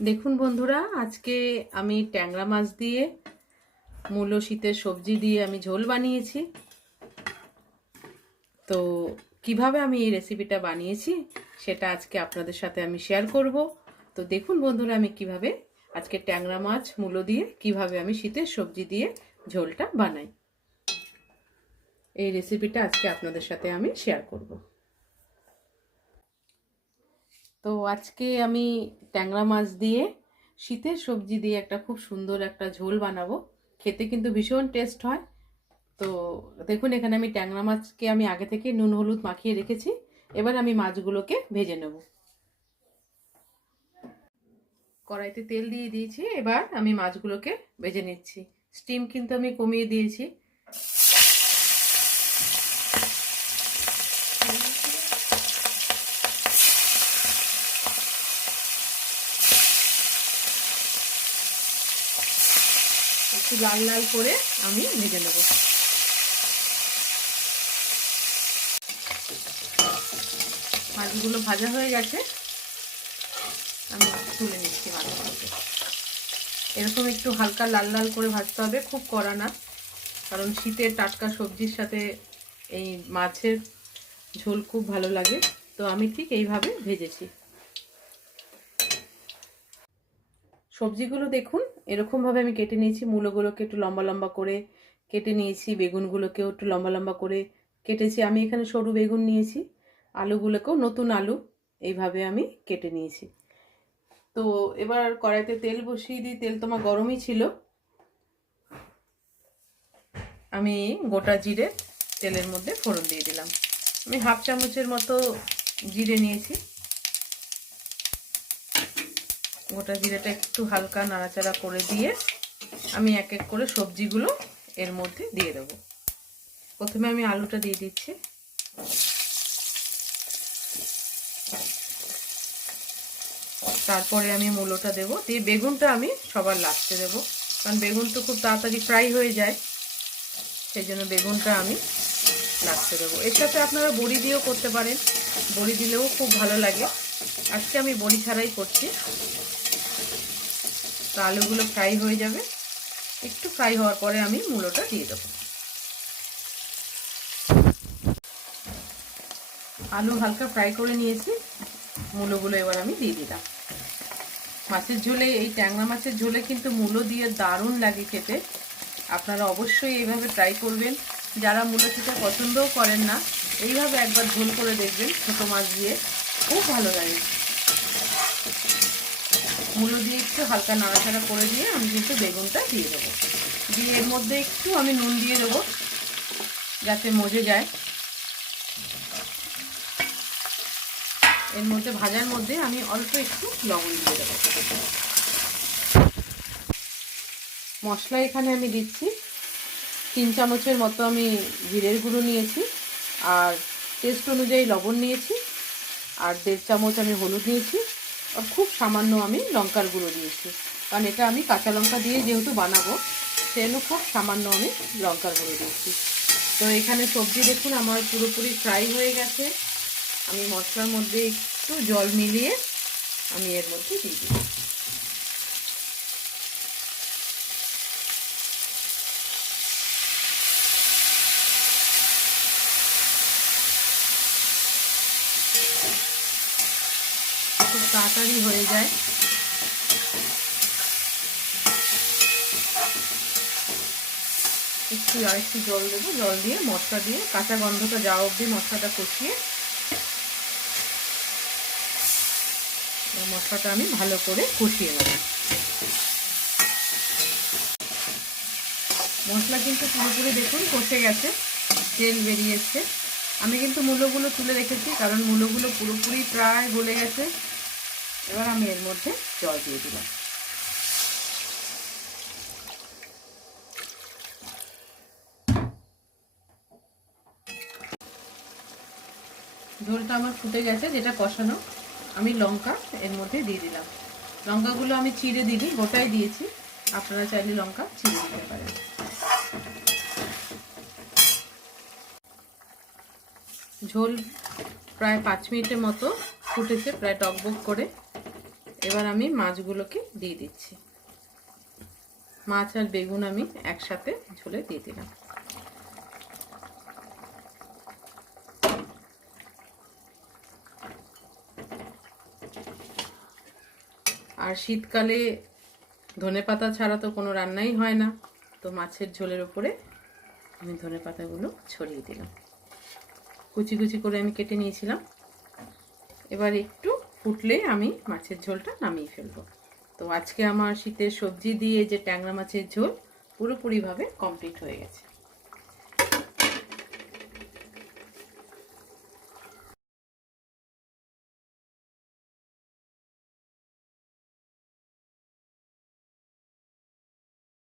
দেখুন বন্ধুরা, আজকে আমি ট্যাংরা মাছ দিয়ে মূলো শীতের সবজি দিয়ে আমি ঝোল বানিয়েছি। তো কিভাবে আমি এই রেসিপিটা বানিয়েছি সেটা আজকে আপনাদের সাথে আমি শেয়ার করব। তো দেখুন বন্ধুরা, আমি কিভাবে আজকে ট্যাংরা মাছ মূলো দিয়ে কিভাবে আমি শীতের সবজি দিয়ে ঝোলটা বানাই, এই রেসিপিটা আজকে আপনাদের সাথে আমি শেয়ার করব। তো আজকে আমি ট্যাংরা মাছ দিয়ে শীতের সবজি দিয়ে একটা খুব সুন্দর একটা ঝোল বানাবো। খেতে কিন্তু ভীষণ টেস্ট হয়। তো দেখুন, এখানে আমি ট্যাংরা মাছকে আমি আগে থেকে নুন হলুদ মাখিয়ে রেখেছি। এবার আমি মাছগুলোকে ভেজে নেব। কড়াইতে তেল দিয়ে দিয়েছি, এবার আমি মাছগুলোকে ভেজে নিচ্ছি। স্টিম কিন্তু আমি কমিয়ে দিয়েছি। একটু লাল লাল করে আমি ভেজে নেব। মাছগুলো ভাজা হয়ে গেছে, আমি তুলে নিচ্ছি মাছগুলোকে। এরকম একটু হালকা লাল লাল করে ভাজতে হবে, খুব কড়া না, কারণ শীতের টাটকা সবজির সাথে এই মাছের ঝোল খুব ভালো লাগে। তো আমি ঠিক এইভাবে ভেজেছি। সবজিগুলো দেখুন, এরকমভাবে আমি কেটে নিয়েছি। মূলোগুলোকে একটু লম্বা লম্বা করে কেটে নিয়েছি, বেগুনগুলোকেও একটু লম্বা লম্বা করে কেটেছি। আমি এখানে সরু বেগুন নিয়েছি। আলুগুলোকেও নতুন আলু এইভাবে আমি কেটে নিয়েছি। তো এবার কড়াইতে তেল বসিয়ে দিই। তেল তোমার গরমই ছিল। আমি গোটা জিরে তেলের মধ্যে ফোড়ন দিয়ে দিলাম। আমি হাফ চামচের মতো জিরে নিয়েছি। গোটা জিরেটা একটু হালকা নাড়াচাড়া করে দিয়ে আমি এক এক করে সবজিগুলো এর মধ্যে দিয়ে দেবো। প্রথমে আমি আলুটা দিয়ে দিচ্ছি। তারপরে আমি মূলোটা দেবো, দিয়ে বেগুনটা আমি সবার লাস্টে দেবো, কারণ বেগুন তো খুব তাড়াতাড়ি ফ্রাই হয়ে যায়, সেই জন্য বেগুনটা আমি লাস্টে দেবো। এর সাথে আপনারা বড়ি দিয়েও করতে পারেন, বড়ি দিলেও খুব ভালো লাগে। আজকে আমি বড়ি ছাড়াই করছি। তো আলুগুলো ফ্রাই হয়ে যাবে, একটু ফ্রাই হওয়ার পরে আমি মূলোটা দিয়ে দেবো। আলু হালকা ফ্রাই করে নিয়েছি, মূলোগুলো এবার আমি দিয়ে দিলাম। মাছের ঝোলে, এই ট্যাংরা মাছের ঝোলে কিন্তু মূলো দিয়ে দারুণ লাগে খেতে। আপনারা অবশ্যই এইভাবে ট্রাই করবেন। যারা মূলো খেতে পছন্দও করেন না, এইভাবে একবার ঝোল করে দেখবেন ছোটো মাছ দিয়ে, খুব ভালো লাগে। মূলো দিয়ে একটু হালকা নাড়াচাড়া করে দিয়ে আমি কিন্তু বেগুনটা দিয়ে দেবো। দিয়ে এর মধ্যে একটু আমি নুন দিয়ে দেবো যাতে মজে যায়। এর মধ্যে ভাজার মধ্যে আমি অল্প একটু লবণ দিয়ে দেবো। মশলা এখানে আমি দিচ্ছি 3 চামচের মতো আমি জিরের গুঁড়ো নিয়েছি, আর টেস্ট অনুযায়ী লবণ নিয়েছি, আর 1.5 চামচ আমি হলুদ নিয়েছি, আর খুব সামান্য আমি লঙ্কার গুঁড়ো দিয়েছি, কারণ এটা আমি কাঁচা লঙ্কা দিয়ে যেহেতু বানাবো, সেজন্য খুব সামান্য আমি লঙ্কার গুঁড়ো দিয়েছি। তো এখানে সবজি দেখুন আমার পুরোপুরি ফ্রাই হয়ে গেছে। আমি মশলার মধ্যে একটু জল মিলিয়ে আমি এর মধ্যে দিয়ে দিই। খুব তাড়াতাড়ি হয়ে যায়। আরেকটু জল দেবো, জল দিয়ে মশলা দিয়ে কাঁচা গন্ধটা যাওয়া অবধি মশলাটা কষিয়ে মশলাটা আমি ভালো করে কষিয়ে নেব। মশলা কিন্তু পুরোপুরি দেখুন কষে গেছে, তেল বেরিয়েছে। আমি কিন্তু মূলোগুলো তুলে রেখেছি, কারণ মূলোগুলো পুরোপুরি প্রায় গলে গেছে। এবার আমি এর মধ্যে জল দিয়ে দিলাম। ঝোলটা আমার ফুটে গেছে, যেটা কষানো। আমি লঙ্কা এর মধ্যে দিয়ে দিলাম। লঙ্কাগুলো আমি চিড়ে দিইনি, গোটাই দিয়েছি। আপনারা চাইলে লঙ্কা চিড়ে দিতে পারেন। ঝোল প্রায় 5 মিনিটের মতো ফুটেছে, প্রায় টকবক করে। এবার আমি মাছগুলোকে দিয়ে দিচ্ছি। মাছ আর বেগুন আমি একসাথে ঝোলে দিয়ে দিলাম। আর শীতকালে ধনেপাতা ছাড়া তো কোনো রান্নাই হয় না, তো মাছের ঝোলের ওপরে আমি ধনেপাতাগুলো ছড়িয়ে দিলাম। কুচি কুচি করে আমি কেটে নিয়েছিলাম। এবার একটু ফুটলে আমি মাছের ঝোলটা নামিয়ে ফেলবো। তো আজকে আমার শীতের সবজি দিয়ে যে ট্যাংরা মাছের ঝোল পুরোপুরিভাবে কমপ্লিট হয়ে গেছে।